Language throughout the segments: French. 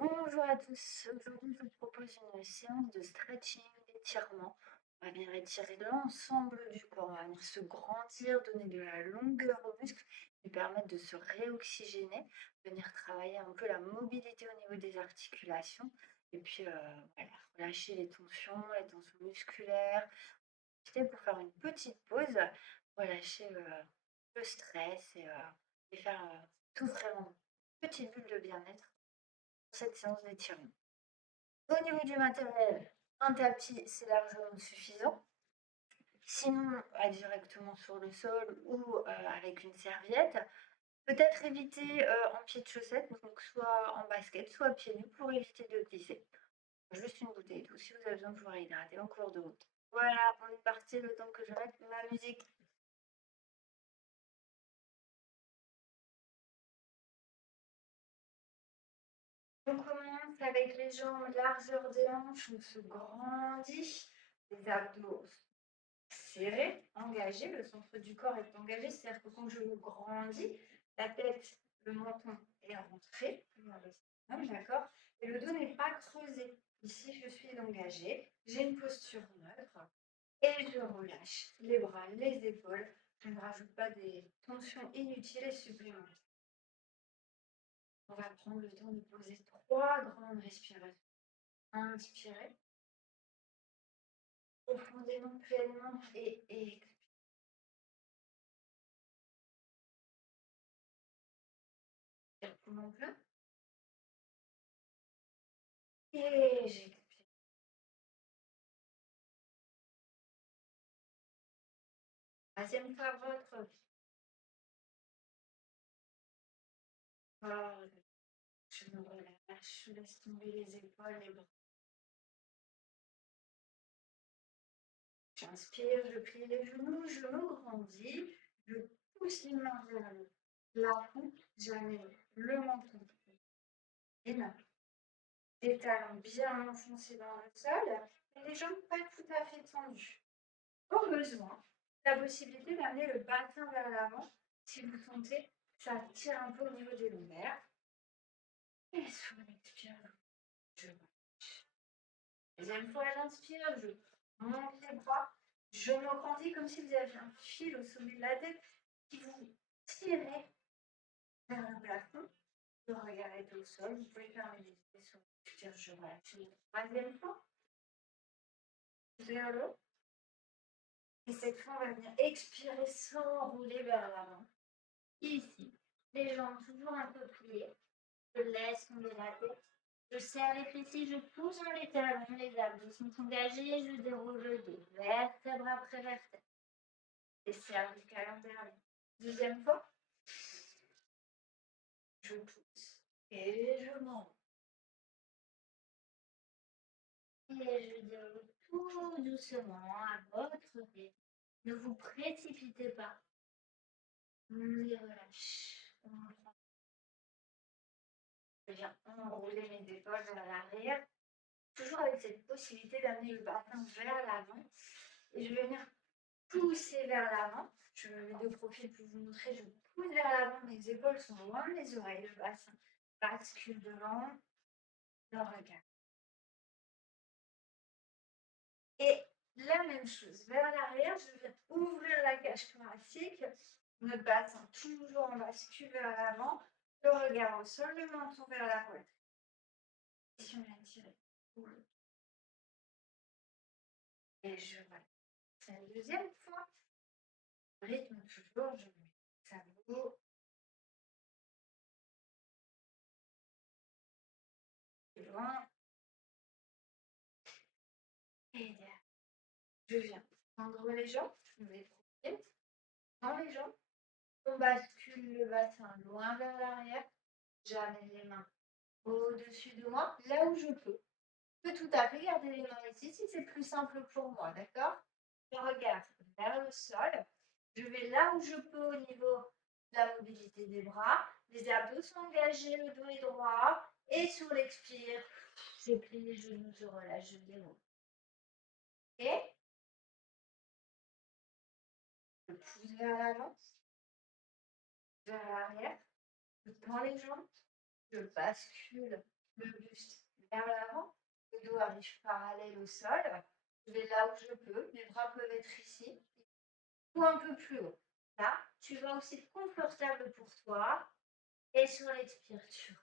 Bonjour à tous. Aujourd'hui, je vous propose une séance de stretching, d'étirement. On va venir étirer l'ensemble du corps. On va venir se grandir, donner de la longueur aux muscles, lui permettre de se réoxygéner, venir travailler un peu la mobilité au niveau des articulations. Et puis, voilà, relâcher les tensions musculaires. Profiter pour faire une petite pause, relâcher le stress et faire tout vraiment une petite bulle de bien-être cette séance d'étirement. Au niveau du matériel, un tapis, c'est largement suffisant. Sinon, directement sur le sol ou avec une serviette. Peut-être éviter en pied de chaussette, donc soit en basket, soit pieds nus pour éviter de glisser. Juste une bouteille d'eau si vous avez besoin de vous réhydrater en cours de route. Voilà, on est parti le temps que je mette ma musique. On commence avec les jambes, largeur des hanches, on se grandit, les abdos serré, engagé, le centre du corps est engagé, c'est-à-dire que quand je me grandis, la tête, le menton est rentré vers le sternum, d'accord? Et le dos n'est pas creusé. Ici, je suis engagée, j'ai une posture neutre et je relâche les bras, les épaules. Je ne rajoute pas des tensions inutiles et supplémentaires. On va prendre le temps de poser 3 grandes respirations. Inspirez profondément, pleinement et expirez. Poumon plein. Et j'expire. Troisième fois votre corps. Je me relâche, je laisse tomber les épaules, les bras. J'inspire, je plie les genoux, je me grandis, je pousse les mains vers le plafond, j'amène le menton, les mains, les talons bien enfoncés dans le sol, et les jambes pas tout à fait tendues. Au besoin, la possibilité d'amener le bassin vers l'avant, si vous sentez, ça tire un peu au niveau des lombaires. Et sous l'expire, je relâche. Deuxième fois, j'inspire, je monte les bras, je me grandis comme si vous aviez un fil au sommet de la tête qui vous tirait vers le plafond. Le regard est au sol, vous pouvez fermer les yeux sur l'expire, je relâche. Troisième fois, vers le haut. Et cette fois, on va venir expirer, s'enrouler vers l'avant. Ici, les jambes toujours un peu pliées. Je laisse tomber la tête. Je serre les fessiers, je pousse dans les talons, les abdos sont engagés, je déroule le dos, vertèbre après vertèbre. Et cervical intérieur. Deuxième fois, je pousse et je monte. Et je déroule tout doucement à votre rythme. Ne vous précipitez pas. On les relâche. On prend. Je viens enrouler mes épaules vers l'arrière. Toujours avec cette possibilité d'amener le bassin vers l'avant. Et je vais venir pousser vers l'avant. Je me mets de profil pour vous montrer. Je pousse vers l'avant. Mes épaules sont loin de mes oreilles. Le bassin bascule devant. Le regard. Et la même chose, vers l'arrière, je viens ouvrir la cage thoracique, notre bassin toujours en bascule vers l'avant, le regard au sol, le menton vers la poitrine. Et si on vient tirer, et je relâche. C'est la deuxième fois. Rythme toujours, je mets ça vaut devant et derrière. Je viens tendre les jambes, je mets les pieds dans les jambes. On bascule le bassin loin vers l'arrière. J'amène les mains au-dessus de moi, là où je peux. Je peux tout à fait garder les mains ici si c'est plus simple pour moi, d'accord? Je regarde vers le sol. Je vais là où je peux au niveau de la mobilité des bras. Les abdos sont engagés, le dos est droit. Et sur l'expire, je plie les genoux, je relâche, je déroule. Ok? Je pousse vers l'avant, vers l'arrière. Je tends les jambes. Je bascule le buste vers l'avant, le dos arrive parallèle au sol. Je vais là où je peux, mes bras peuvent être ici ou un peu plus haut. Là, tu vas aussi être confortable pour toi et sur l'expire, tu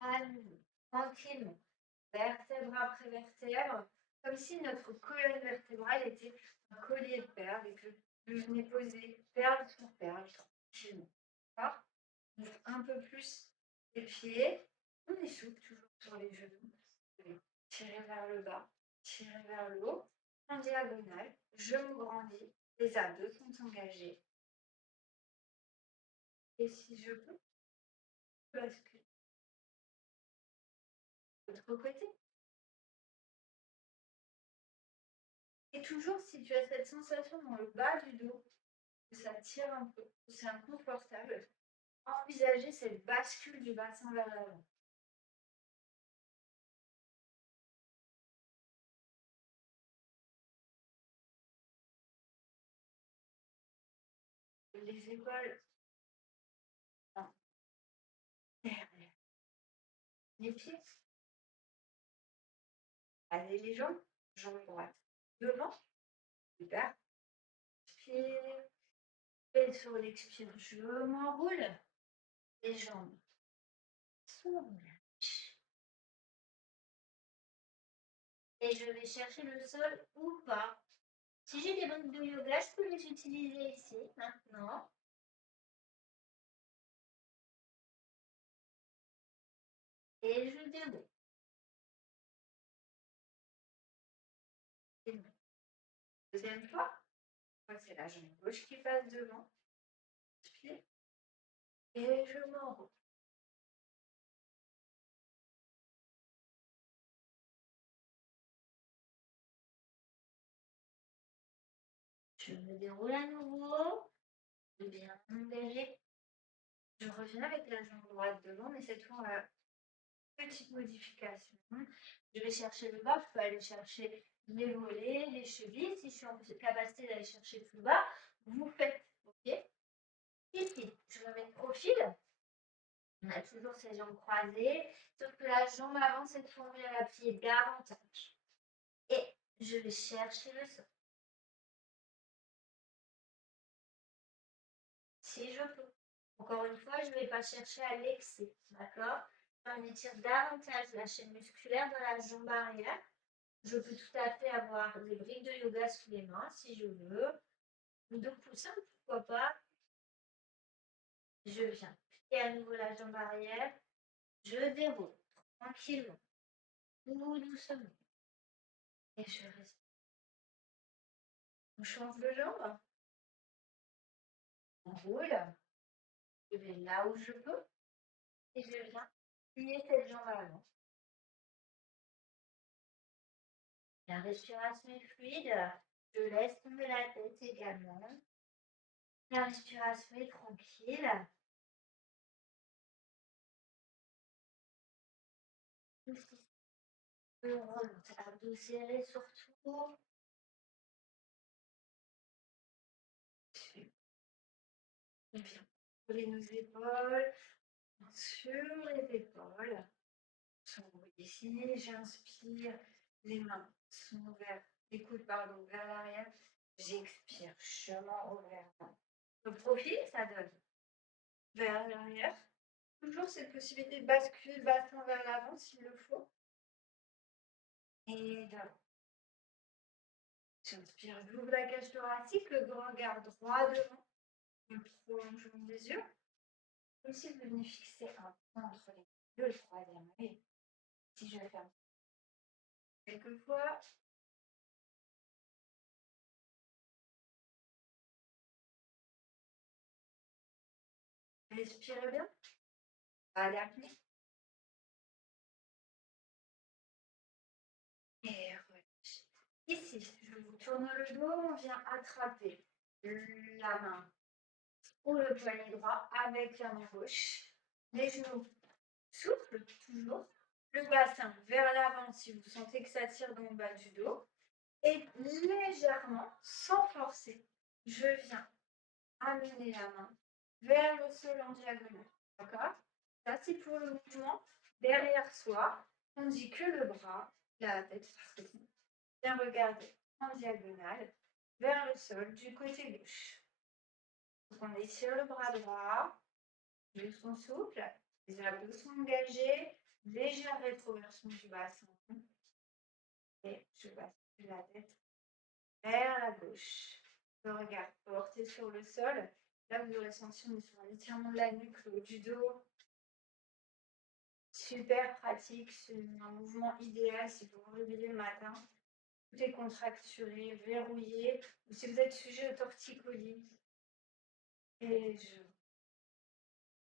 calme, tranquillement, vertèbre après vertèbre, comme si notre colonne vertébrale était un collier de perles et que je venais poser perle sur perle tranquillement. D'accord. Ouvre un peu plus les pieds, on essouffle toujours sur les genoux. Tirer vers le bas, tirer vers le haut, en diagonale, je me grandis, les abdos sont engagés. Et si je peux, bascule de l'autre côté. Et toujours, si tu as cette sensation dans le bas du dos, que ça tire un peu, que c'est inconfortable, envisager cette bascule du bassin vers l'avant. Les épaules en derrière. Les pieds, allez les jambes, jambes droites. Devant, super. Inspire. Et sur l'expire, je m'enroule. Les jambes s'enlèvent. Et je vais chercher le sol ou pas. Si j'ai des briques de yoga, je peux les utiliser ici, maintenant. Et je déroule. Deuxième fois, c'est la jambe gauche qui passe devant. Inspire. Et je m'enroule. Je me déroule à nouveau. Je viens m'engager. Je reviens avec la jambe droite devant, mais cette fois, petite modification. Je vais chercher le bas, je peux aller chercher les mollets, les chevilles. Si je suis en capacité d'aller chercher plus bas, vous faites, ok. Ici, je me mets de profil. On a toujours ses jambes croisées, sauf que la jambe avant, cette fois, on vient l'appuyer davantage. Et je vais chercher le sol. Si je peux. Encore une fois, je ne vais pas chercher à l'excès, d'accord. On étire davantage la chaîne musculaire de la jambe arrière. Je peux tout à fait avoir des briques de yoga sous les mains si je veux. Ou de coussin, pourquoi pas. Je viens plier à nouveau la jambe arrière. Je déroule tranquillement, tout doucement. Et je respire. On change de jambe. On roule. Je vais là où je peux. Et je viens plier cette jambe avant. La respiration est fluide. Je laisse tomber la tête également. La respiration est tranquille. On remonte. Abdos serrés surtout. On vient coller nos épaules sur les épaules. Ici, j'inspire, les mains sont ouvertes, les coudes pardon, vers l'arrière. J'expire, je m'enroule vers l'avant. Le profil, ça donne vers l'arrière. Toujours cette possibilité de basculer le bassin vers l'avant s'il le faut. Et d'avant. J'inspire, j'ouvre la cage thoracique, le regard droit devant, le prolongement des yeux. Comme si vous veniez fixer un point entre les deux, le troisième œil. Si je ferme quelquefois, respirez bien, pas d'apnée. Et relâchez. Ici, je vous tourne le dos, on vient attraper la main ou le poignet droit avec la main gauche. Les genoux soufflent toujours. Le bassin vers l'avant si vous sentez que ça tire dans le bas du dos. Et légèrement, sans forcer, je viens amener la main vers le sol en diagonale. D'accord. Ça, c'est pour le mouvement derrière soi, tandis que le bras, la tête, bien regarder en diagonale vers le sol du côté gauche. Donc on étire le bras droit, les sont souples, les abdos sont engagés, légère rétroversion du bassin et je bascule la tête vers la gauche. Le regard porté sur le sol. Là, vous aurez senti, on est sur un étirement de la nuque, le haut du dos. Super pratique, c'est un mouvement idéal si vous vous réveillez le matin. Tout est contracturé, verrouillé, ou si vous êtes sujet au torticolis. Et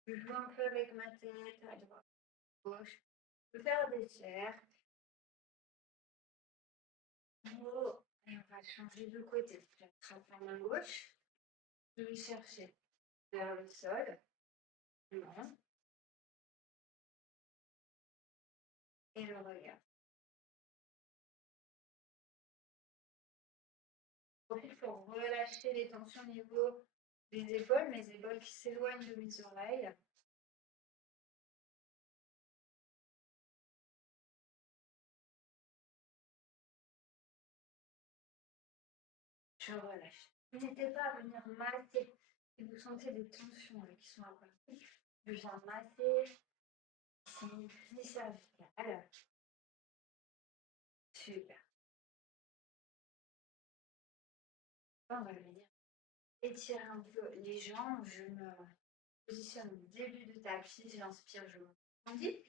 je joue un peu avec ma tête, à droite, à gauche. Je peux faire des cercles. Oh, et on va changer de côté. J'attrape la main gauche. Je vais chercher vers le sol. Non. Et le regard. Profite pour relâcher les tensions au niveau des épaules, mes épaules qui s'éloignent de mes oreilles. Je relâche. N'hésitez pas à venir masser si vous sentez des tensions qui sont apparues. Je viens masser ici, les cervicales. Super. On va venir étirer un peu les jambes. Je me positionne au début de tapis. J'inspire, je m'arrondis.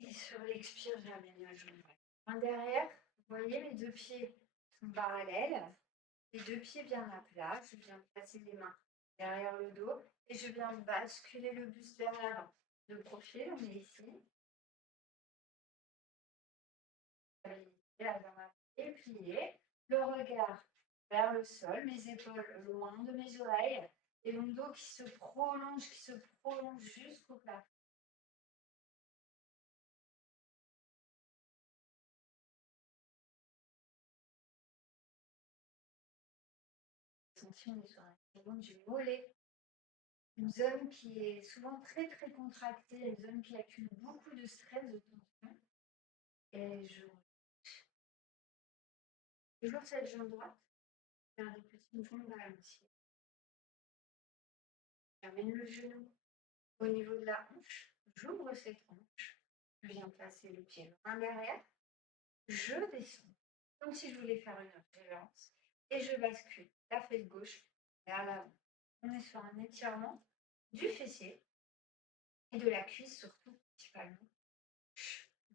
Et sur l'expire, j'amène la jambe. En derrière, vous voyez, mes deux pieds sont parallèles. Les deux pieds bien à plat. Je viens placer les mains derrière le dos et je viens basculer le buste vers l'avant. De profil, on est ici. La jambe est pliée. Le regard vers le sol, mes épaules loin de mes oreilles et mon dos qui se prolonge jusqu'au plafond. Attention, on est sur la zone du mollet. Une zone qui est souvent très très contractée, une zone qui accumule beaucoup de stress, de tension. Et toujours cette jambe droite, faire des petits mouvements balanciers. J'amène le genou au niveau de la hanche, j'ouvre cette hanche, je viens placer le pied loin derrière, je descends, comme si je voulais faire une révérence, et je bascule la fesse gauche vers l'avant. On est sur un étirement du fessier et de la cuisse surtout, principalement.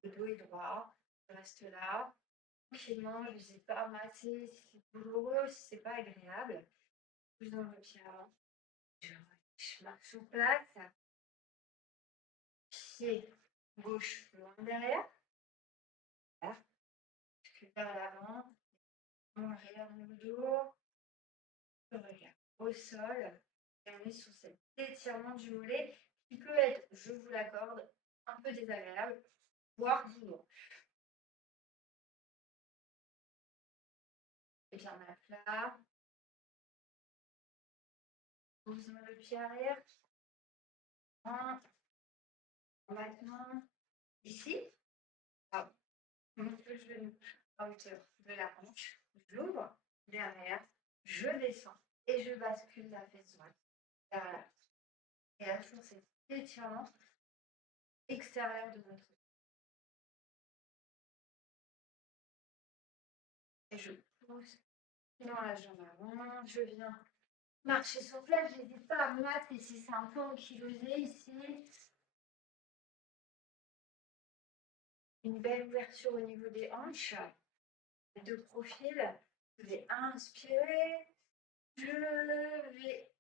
Le dos est droit, je reste là, tranquillement, je n'hésite pas à masser si c'est douloureux, si c'est pas agréable. Je donne le pied avant, je marche sur place, pied gauche loin derrière, là, je vers l'avant, on regarde le dos, le regard au sol, et on est sur cet étirement du mollet qui peut être, je vous l'accorde, un peu désagréable, voire douloureux. Et bien à plat, posons le pied arrière, en maintenant, ici, ah, on monte le genou à hauteur de la hanche, j'ouvre derrière, je descends et je bascule la fesse droite vers l'avant. Et là, sur cet étirement extérieur de notre et je pousse dans la jambe avant, je viens marcher sur place, je n'hésite pas à me mettre ici, c'est un peu ankylosé ici. Une belle ouverture au niveau des hanches, de profil. Je vais inspirer, je vais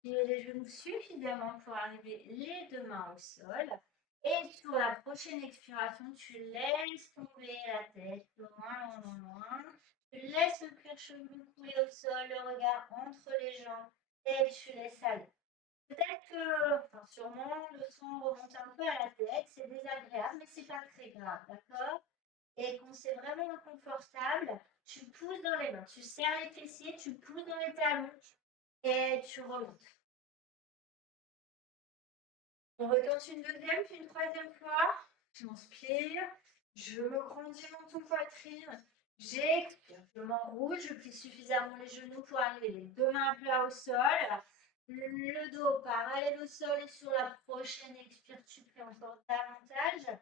plier les genoux suffisamment pour arriver les deux mains au sol. Et sur la prochaine expiration, tu laisses tomber la tête loin, loin, loin. Tu laisses le cuir chevelu couler au sol, le regard entre les jambes et tu laisses aller. Peut-être que, enfin sûrement, le son remonte un peu à la tête, c'est désagréable, mais c'est pas très grave, d'accord? Et quand c'est vraiment inconfortable, tu pousses dans les mains, tu serres les fessiers, tu pousses dans les talons et tu remontes. On retente une deuxième, puis une troisième fois. J'inspire, je me grandis menton poitrine. J'expire, je m'enroule, je plie suffisamment les genoux pour arriver les deux mains à plat au sol. Le dos parallèle au sol et sur la prochaine expire, tu plies encore davantage.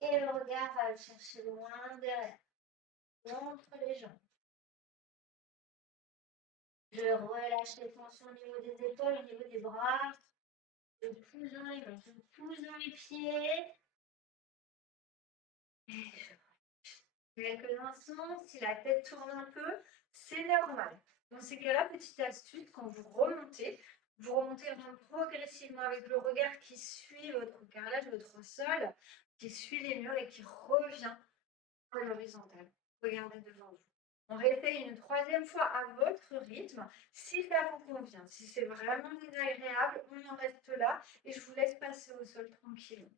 Et le regard va le chercher loin derrière, entre les jambes. Je relâche les tensions au niveau des épaules, au niveau des bras. Je pousse dans les mains, je pousse dans les pieds. Et je quelques instants, si la tête tourne un peu, c'est normal. Dans ces cas-là, petite astuce, quand vous remontez vraiment progressivement avec le regard qui suit votre carrelage, votre sol, qui suit les murs et qui revient à l'horizontale. Regardez devant vous. On réessaye une troisième fois à votre rythme, si ça vous convient. Si c'est vraiment désagréable, on en reste là et je vous laisse passer au sol tranquillement.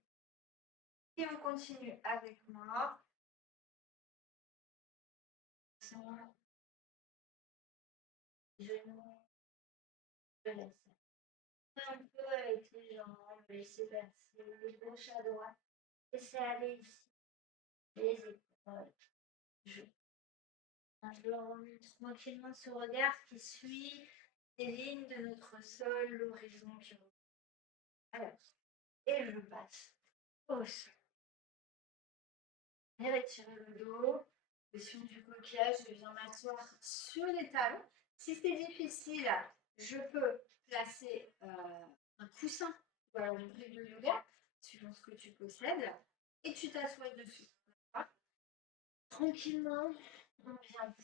Et on continue avec moi. Genoux, je laisse un peu avec les jambes, laisser passer de gauche à droite. Laissez aller ici les épaules. Je remonte tranquillement ce regard qui suit les lignes de notre sol, l'horizon qui remonte. Alors, et je passe au sol. Et retirer le dos. Position du coquillage, je viens m'asseoir sur les talons. Si c'est difficile, je peux placer un coussin ou alors une brique de yoga, suivant ce que tu possèdes, et tu t'assois dessus. Voilà. Tranquillement, on vient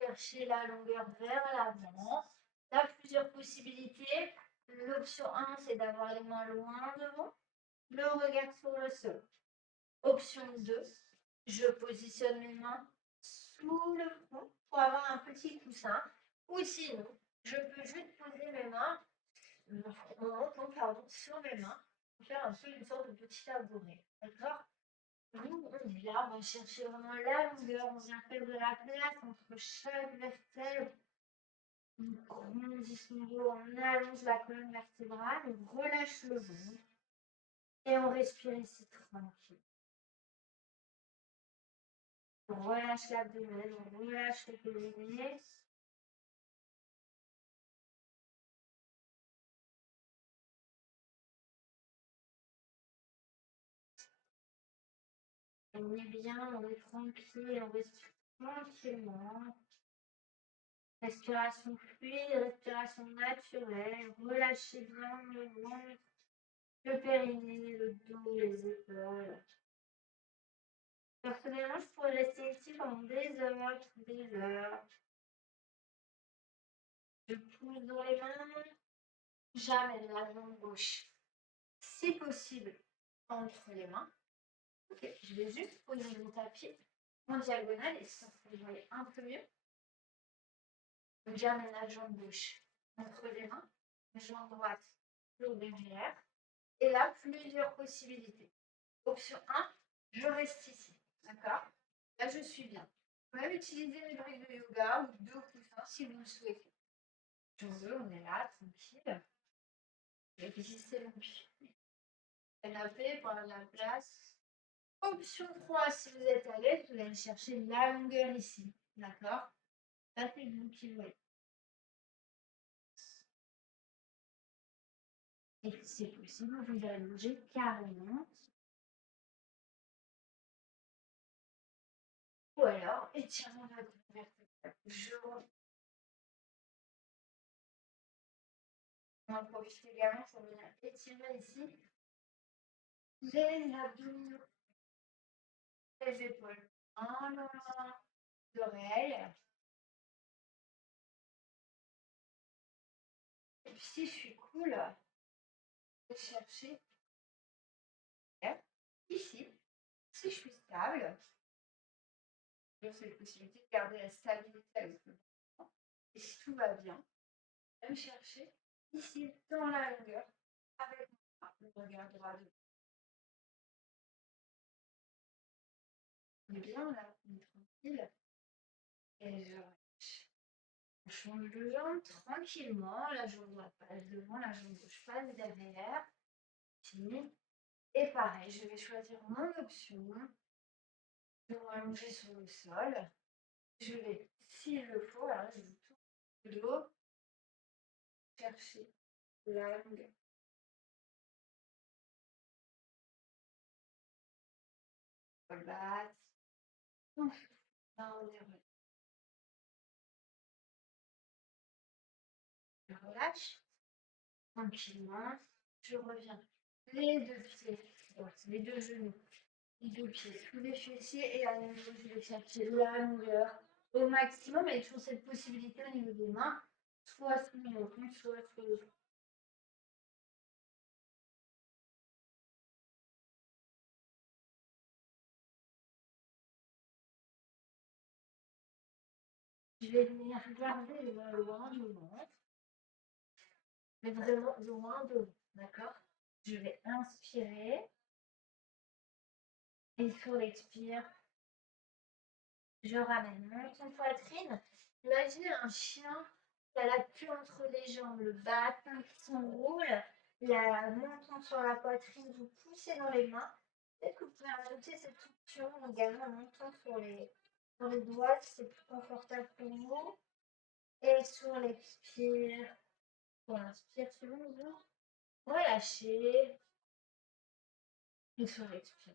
chercher la longueur vers l'avant. Tu as plusieurs possibilités. L'option 1, c'est d'avoir les mains loin devant, le regard sur le sol. Option 2, je positionne mes mains sous le front pour avoir un petit coussin. Ou sinon, je peux juste poser mes mains, mon menton, pardon, sur mes mains pour faire un peu une sorte de petit tabouret. D'accord? Nous, on est là, on va chercher vraiment la longueur, on vient faire de la place entre chaque vertèbre. On grandit son dos, on allonge la colonne vertébrale, on relâche le ventre et on respire ici tranquille. On relâche l'abdomen, on relâche le périnée. On est bien, on est tranquille, on respire tranquillement. Respiration fluide, respiration naturelle. Relâchez bien le ventre, le périnée, le dos, les épaules. Personnellement, je pourrais rester ici pendant des heures, des heures. Je pousse dans les mains, j'amène la jambe gauche, si possible, entre les mains. Ok, je vais juste poser mon tapis en diagonale et ça, vous voyez un peu mieux. Donc j'amène la jambe gauche entre les mains, la jambe droite sur derrière. Et là, plusieurs possibilités. Option 1, je reste ici. D'accord? Là, je suis bien. Vous pouvez utiliser mes briques de yoga ou deux coussins si vous le souhaitez. Option 2, on est là, tranquille. Je vais glisser mon pied. Canapé, prendre la place. Option 3, si vous êtes à l'aise, vous allez chercher la longueur ici. D'accord? Là, c'est vous qui voyez. Et si c'est possible, vous allongez carrément. Ou alors, étirement de la colonne vertébrale. On en profite également pour venir étirer ici les abdominaux, les épaules. En long, l'oreille. Et puis si je suis cool, je vais chercher ici. Si je suis stable, j'ai cette possibilité de garder la stabilité avec le temps. Et si tout va bien, je vais me chercher ici dans la longueur avec le regard droit devant. On est bien là, on est tranquille. Et je relâche. On change de jambe tranquillement. La jambe droite passe devant, la jambe gauche passe derrière. Fini. Et pareil, je vais choisir mon option. Je vais m'allonger sur le sol. Je vais, s'il le faut, alors je vous tourne le dos, chercher la longueur. Batte. Là, on est je relâche tranquillement. Je reviens. Les deux pieds, les deux genoux, les deux pieds sous les fessiers et à nouveau, je vais chercher la longueur au maximum avec toujours cette possibilité au niveau des mains, soit sous le cou, soit sous le dos. Je vais venir garder les mains loin du ventre, mais vraiment loin de vous, d'accord? Je vais inspirer et sur l'expire, je ramène mon menton poitrine. Imaginez un chien qui a la queue entre les jambes, le bâton qui s'enroule, la menton sur la poitrine, vous poussez dans les mains. Peut-être que vous pouvez rajouter cette option également menton sur les doigts si c'est plus confortable pour vous. Et sur l'expire, pour l'inspire selon vous, relâchez. Et sur l'expire.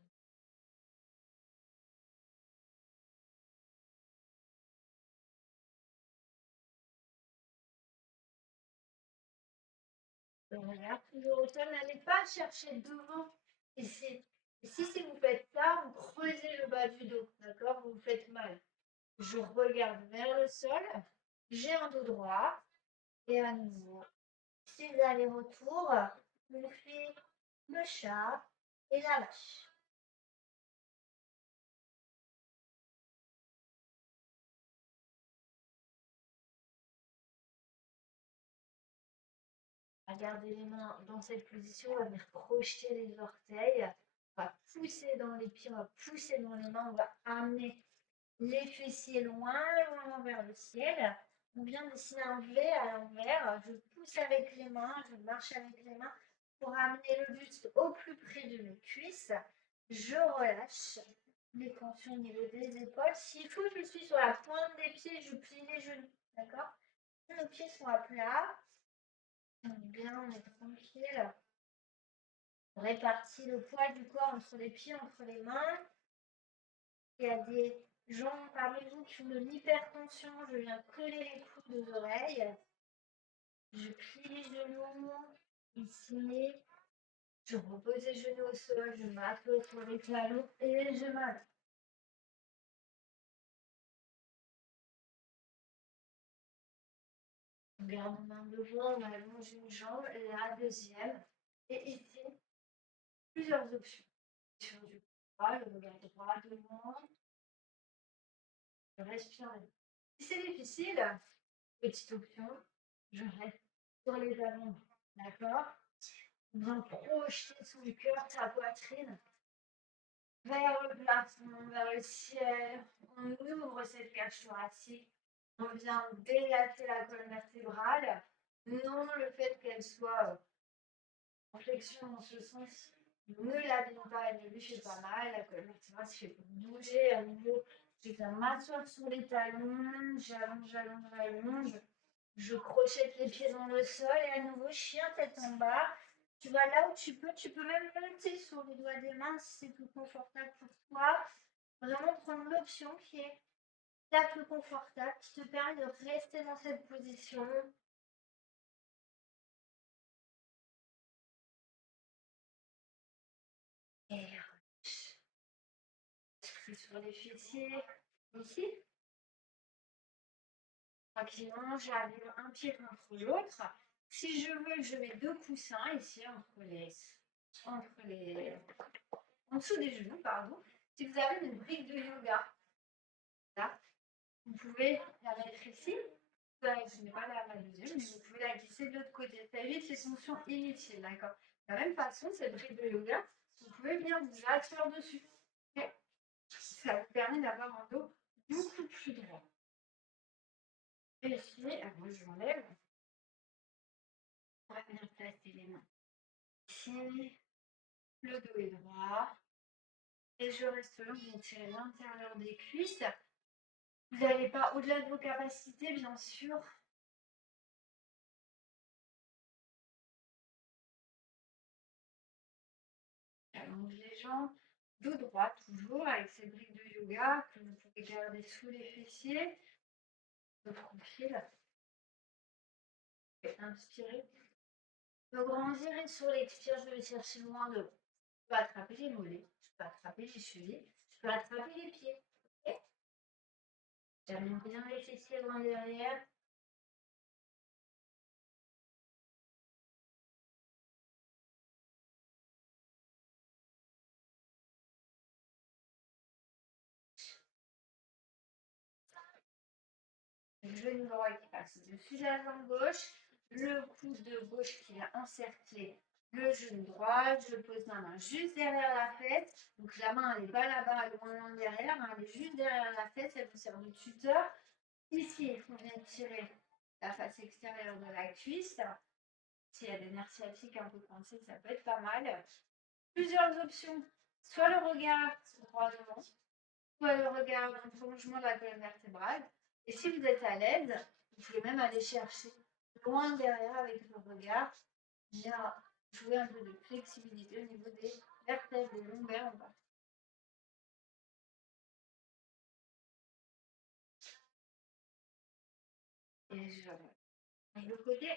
Voilà, toujours au sol, n'allez pas chercher devant ici. Ici, si vous faites ça, vous creusez le bas du dos, d'accord? Vous vous faites mal. Je regarde vers le sol, j'ai un dos droit, et à nouveau, petits allers-retours, on fait le chat et la vache. À garder les mains dans cette position, on va venir projeter les orteils, on va pousser dans les pieds, on va pousser dans les mains, on va amener les fessiers loin, loin vers le ciel. On vient dessiner un V à l'envers. Je pousse avec les mains, je marche avec les mains pour amener le buste au plus près de mes cuisses. Je relâche les tensions au niveau des épaules. S'il faut, je suis sur la pointe des pieds, je plie les genoux. D'accord? Nos pieds sont à plat. On est bien, on est tranquille. On répartit le poids du corps entre les pieds, entre les mains. Il y a des gens parmi vous qui ont de l'hypertension. Je viens coller les coudes aux oreilles. Je plie les genoux ici. Je repose les genoux au sol. Je m'appuie sur les talons et je m'allonge. On garde une main devant, on allonge une jambe, la deuxième. Et ici, plusieurs options. Sur du droit, le regard droit devant. Je respire. Si c'est difficile, petite option, je reste sur les avant. D'accord? Bien projeter son cœur, sa poitrine vers le plafond, vers le ciel. On ouvre cette cage thoracique. On vient délacer la colonne vertébrale. Non, le fait qu'elle soit en flexion dans ce sens ne l'abîme pas, elle ne lui fait pas mal. La colonne vertébrale se fait bouger à nouveau. Je viens m'asseoir sur les talons. J'allonge, j'allonge, j'allonge. Je crochette les pieds dans le sol et à nouveau chien tête en bas. Tu vas là où tu peux même monter sur les doigts des mains si c'est plus confortable pour toi. Vraiment prendre l'option qui est la plus confortable, qui te permet de rester dans cette position. Et relâche. Sur les fessiers, ici. Tranquillement, j'arrive un pied contre l'autre. Si je veux, je mets deux coussins ici entre les, en dessous des genoux, pardon. Si vous avez une brique de yoga, là, vous pouvez la mettre ici. Je n'ai pas ma deuxième, mais vous pouvez la glisser de l'autre côté. Ça évite ces tensions inutiles, d'accord? De la même façon, cette brique de yoga, vous pouvez venir vous asseoir dessus. Et ça vous permet d'avoir un dos beaucoup plus droit. Et ici, moi je l'enlève. On va venir placer les mains ici. Le dos est droit. Et je reste là, vous tirez l'intérieur des cuisses. Vous n'allez pas au-delà de vos capacités, bien sûr. Allonge les jambes. Dos droit, toujours, avec ces briques de yoga que vous pouvez garder sous les fessiers. Le profil. Et inspirez. Me grandir et sur l'expire, je vais chercher loin de. Je peux attraper les mollets, je peux attraper les chevilles, je peux attraper les pieds. Ok. J'amène bien les fessiers loin derrière. Le genou droit qui passe au-dessus de la jambe gauche. Le coude de gauche qui vient encercler le genou droit. Je pose ma main juste derrière la fesse. Donc la main, elle n'est pas là-bas, loin derrière. Hein, elle est juste derrière la fesse. Elle vous sert de tuteur. Ici, on vient tirer la face extérieure de la cuisse. S'il y a des nerfs sciatiques un peu coincés, ça peut être pas mal. Plusieurs options. Soit le regard droit devant, soit le regard dans le prolongement de la colonne vertébrale. Et si vous êtes à l'aise, vous pouvez même aller chercher loin derrière avec le regard. Bien jouer un peu de flexibilité au niveau des vertèbres, des lombaires en bas. Et je de l'autre côté.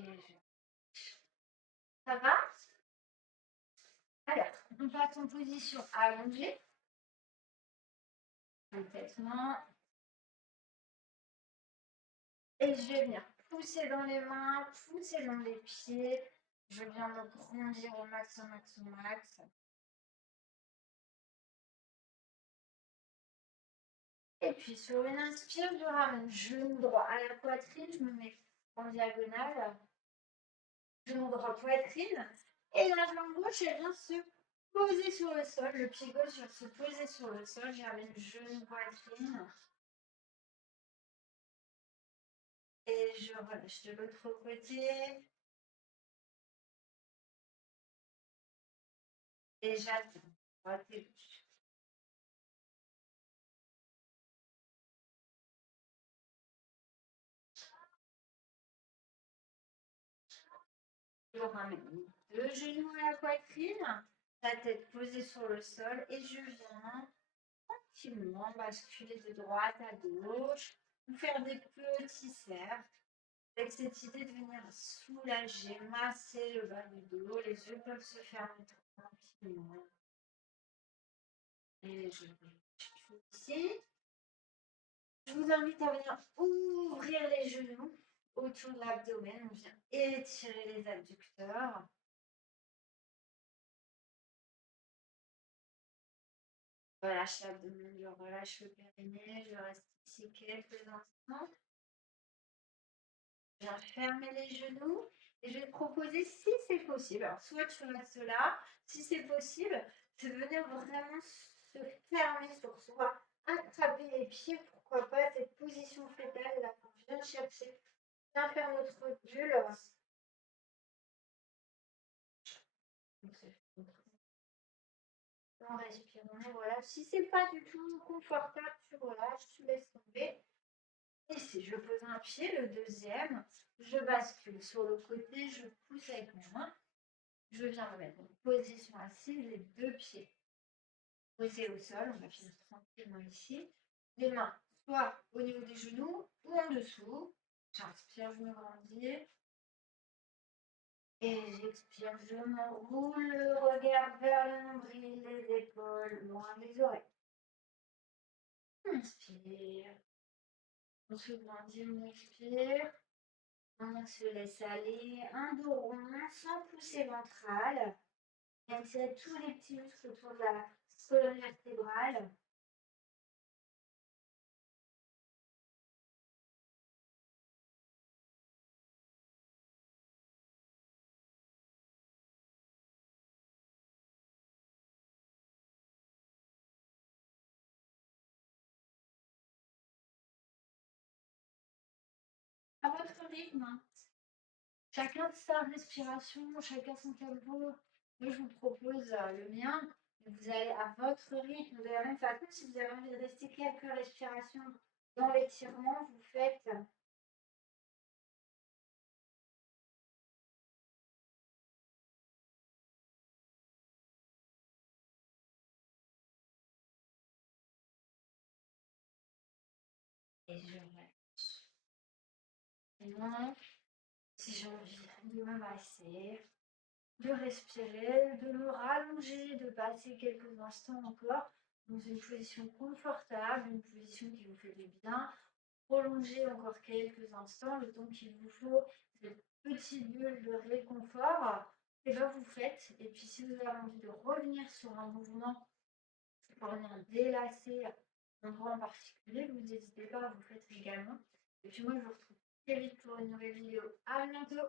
Et ça va? Alors, on passe en position allongée. Complètement. Et je vais venir pousser dans les mains, pousser dans les pieds. Je viens me grandir au max, au max, au max. Et puis sur une inspire, je ramène genou droit à la poitrine, je me mets en diagonale, genou droit poitrine, et la jambe gauche, elle vient se poser sur le sol, le pied gauche vient se poser sur le sol, je ramène genou poitrine, et je relâche de l'autre côté, et j'attends, droite et gauche. Je ramène deux genoux à la poitrine, la tête posée sur le sol, et je viens tranquillement basculer de droite à gauche, ou faire des petits cercles, avec cette idée de venir soulager, masser le bas du dos, les yeux peuvent se fermer tranquillement. Et je vais ici. Je vous invite à venir ouvrir les genoux autour de l'abdomen. On vient étirer les adducteurs. Relâche l'abdomen, je relâche le périnée. Je reste ici quelques instants. Je viens fermer les genoux. Et je vais te proposer, si c'est possible, alors soit tu restes là, si c'est possible, de venir vraiment se fermer sur soi, attraper les pieds, pourquoi pas, cette position fétale là qu'on vient chercher, bien faire notre bulle. En respirant, voilà. Si c'est pas du tout confortable, tu relâches, tu laisses tomber. Ici, je pose un pied, le deuxième, je bascule sur le côté, je pousse avec mes mains. Je viens me mettre en position assise, les deux pieds posés au sol. On va finir tranquillement ici. Les mains soit au niveau des genoux ou en dessous. J'inspire, je me grandis. Et j'expire, je m'enroule le regard vers le nombril, les épaules, loin des oreilles. Inspire. On se grandit, on expire. On se laisse aller. Un dos rond, sans pousser ventral. Et c'est tous les petits muscles autour de la colonne vertébrale. à votre rythme, hein. Chacun sa respiration, chacun son tempo. Moi, je vous propose le mien. Vous allez à votre rythme. De la même façon, si vous avez envie de rester quelques respirations dans l'étirement, vous faites. Et je relâche. Non, si j'ai envie de me masser, de respirer, de me rallonger, de passer quelques instants encore dans une position confortable, une position qui vous fait du bien. Prolonger encore quelques instants, le temps qu'il vous faut, cette petite bulle de réconfort, et ben vous faites. Et puis si vous avez envie de revenir sur un mouvement pour venir délasser un endroit en particulier, vous n'hésitez pas, vous faites également. Et puis moi, je vous retrouve très vite pour une nouvelle vidéo. À bientôt!